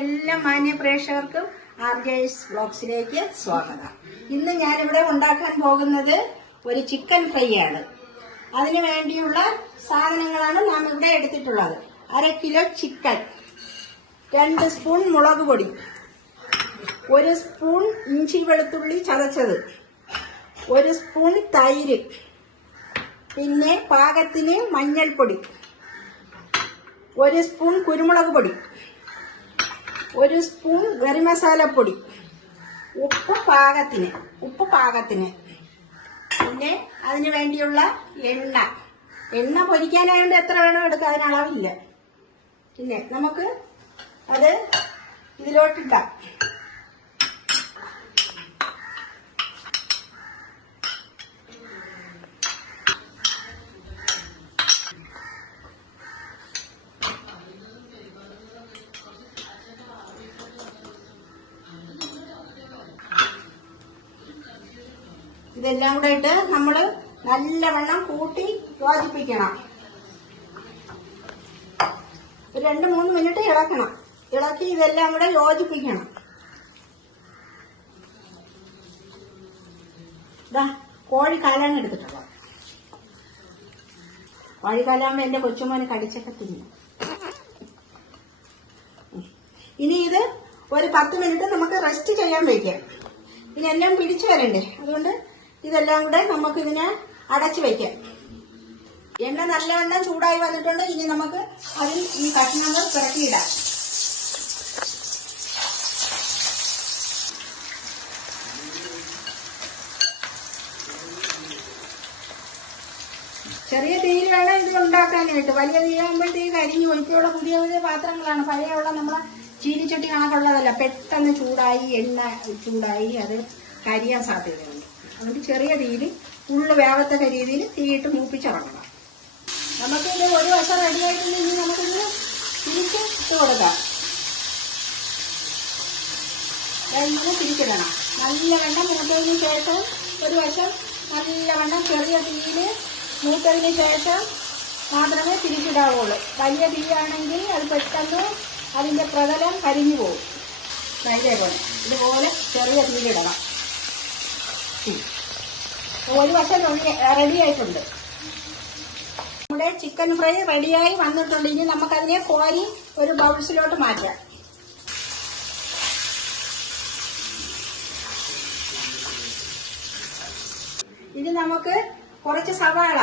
എല്ലാ മാന്യ പ്രേക്ഷകർക്കും ആർ ജെ എസ് ബ്ലോഗ്സിലേക്ക് സ്വാഗതം. ഇന്ന് ഞാനിവിടെ ഉണ്ടാക്കാൻ പോകുന്നത് ഒരു ചിക്കൻ ഫ്രൈ ആണ് അതിനു വേണ്ടിയുള്ള സാധനങ്ങളാണ് നാം ഇവിടെ എടുത്തിട്ടുള്ളത്. അര കിലോ ചിക്കൻ രണ്ട് സ്പൂൺ മുളക് പൊടി ഒരു സ്പൂൺ ഇഞ്ചി വെളുത്തുള്ളി ചതച്ചത് ഒരു സ്പൂൺ തൈര് പിന്നെ പാകത്തിന് മഞ്ഞൾപ്പൊടി ഒരു സ്പൂൺ കുരുമുളക് പൊടി. ഒരു സ്പൂൺ ഗരി മസാലപ്പൊടി ഉപ്പ് പാകത്തിന് ഉപ്പ് പാകത്തിന്. പിന്നെ അതിന് വേണ്ടിയുള്ള എണ്ണ. എണ്ണ പൊരിക്കാനായതുകൊണ്ട് എത്ര വേണോ എടുക്കാം അതിന് അളവില്ല. പിന്നെ നമുക്ക് അത് ഇതിലോട്ടിട്ടാം ഇതെല്ലാം കൂടെ ഇട്ട് നമ്മൾ നല്ലവണ്ണം കൂട്ടി യോജിപ്പിക്കണം. ഒരു രണ്ട് മൂന്ന് മിനിറ്റ് ഇളക്കണം. ഇളക്കി ഇതെല്ലാം കൂടെ യോജിപ്പിക്കണം. കോഴി കാലാണ് എടുത്തിട്ടുള്ളത് കോഴി കാലാകുമ്പോ എന്റെ കൊച്ചുമോന് കടിച്ചൊക്കെ തിന്നു. ഇനി ഇത് ഒരു പത്ത് മിനിറ്റ് നമുക്ക് റെസ്റ്റ് ചെയ്യാൻ വയ്ക്കാം ഇനി എല്ലാം പിടിച്ചു വരണ്ടേ? അതുകൊണ്ട് ഇതെല്ലാം കൂടെ നമുക്ക് ഇതിനെ അടച്ചു വയ്ക്കാം. എണ്ണ നല്ലവണ്ണം ചൂടായി വന്നിട്ടുണ്ട്. ഇനി നമുക്ക് അതിൽ ഈ കഷ്ണങ്ങൾ പിറക്കിയിടാം. ചെറിയ തീയിൽ വേണം ഇത് ഉണ്ടാക്കാനായിട്ട്. വലിയ തീയാകുമ്പോഴത്തേക്ക് കരിഞ്ഞു ഒഴിക്കുള്ള പുതിയ പുതിയ പാത്രങ്ങളാണ്. പഴയ ഉള്ള നമ്മളെ ചീനിച്ചട്ടി കണക്കുള്ളതല്ല. പെട്ടെന്ന് ചൂടായി എണ്ണ ചൂടായി അത് കരിയാൻ സാധ്യതയുണ്ട്. അതുകൊണ്ട് ചെറിയ തീയിൽ ഉള്ളു വേവത്തക്ക രീതിയിൽ തീയിട്ട് മൂപ്പിച്ചിറങ്ങണം നമുക്കിത് ഒരു വശം റെഡിയായിട്ടുണ്ട് ഇനി നമുക്കിത് തിരിച്ച് ഇട്ട് കൊടുക്കാം. ഇങ്ങനെ തിരിച്ചിടണം. നല്ല വെണ്ണം മൂത്തതിന് ശേഷം ഒരു വശം നല്ല വെണ്ണം ചെറിയ തീയിൽ മൂത്തതിന് ശേഷം മാത്രമേ തിരിച്ചിടാവുള്ളൂ. വലിയ തീയാണെങ്കിൽ അത് പെട്ടെന്ന് അതിന്റെ പ്രതലം കരിഞ്ഞു പോകും. ഇതേപോലെ. ഇതുപോലെ ചെറിയ തീയിലിടണം. ഒരു വശം റെഡി ആയിട്ടുണ്ട്. നമ്മുടെ ചിക്കൻ ഫ്രൈ റെഡിയായി വന്നിട്ടുണ്ട്. ഇനി നമുക്കതിനെ കോരി ഒരു ബൗൾസിലോട്ട് മാറ്റാം. ഇനി നമുക്ക് കുറച്ച് സവാള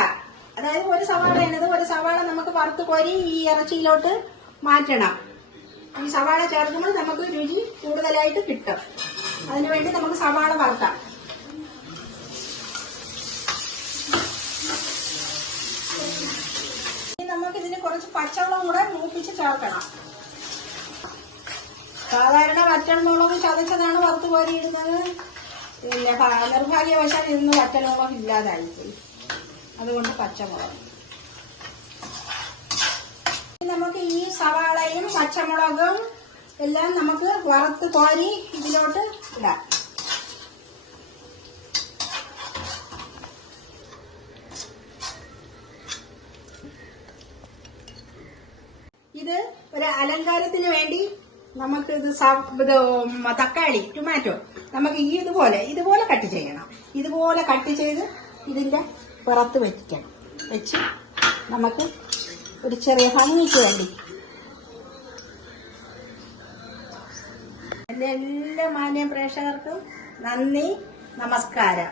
അതായത് ഒരു സവാള എന്നത് ഒരു സവാള നമുക്ക് വറുത്ത് കോരി ഈ ഇറച്ചിയിലോട്ട് മാറ്റണം. ഈ സവാള ചേർക്കുമ്പോൾ നമുക്ക് രുചി കൂടുതലായിട്ട് കിട്ടും. അതിനുവേണ്ടി നമുക്ക് സവാള വറുക്കാം ഇനി നമുക്ക് ഇതിന് കുറച്ച് പച്ചവെള്ളം കൂടെ മൂപ്പിച്ച് ചേർക്കണം സാധാരണ വറ്റൽമുളക് ചതച്ചതാണ് പത്ത് കോരി ഇടുന്നത്. പിന്നെ നിർഭാഗ്യവശാൽ ഇന്ന് വറ്റൽമുളക് ഇല്ലാതായിപ്പോയി. അതുകൊണ്ട് പച്ചമുളക്. നമുക്ക് ഈ സവാളയും പച്ചമുളകും എല്ലാം നമുക്ക് വറുത്ത് കോരി ഇതിലോട്ട് ഇടാം ഇത് ഒരു അലങ്കാരത്തിന് വേണ്ടി നമുക്ക് ഇത് ഇത് തക്കാളി ടൊമാറ്റോ നമുക്ക് ഈ ഇതുപോലെ ഇതുപോലെ കട്ട് ചെയ്യണം. ഇതുപോലെ കട്ട് ചെയ്ത് ഇതിന്റെ പുറത്ത് വെക്കണം. വെച്ച് നമുക്ക് ഒരു ചെറിയ ഭംഗിക്ക് വേണ്ടി. എന്റെ എല്ലാ മാന്യ പ്രേക്ഷകർക്കും നന്ദി നമസ്കാരം.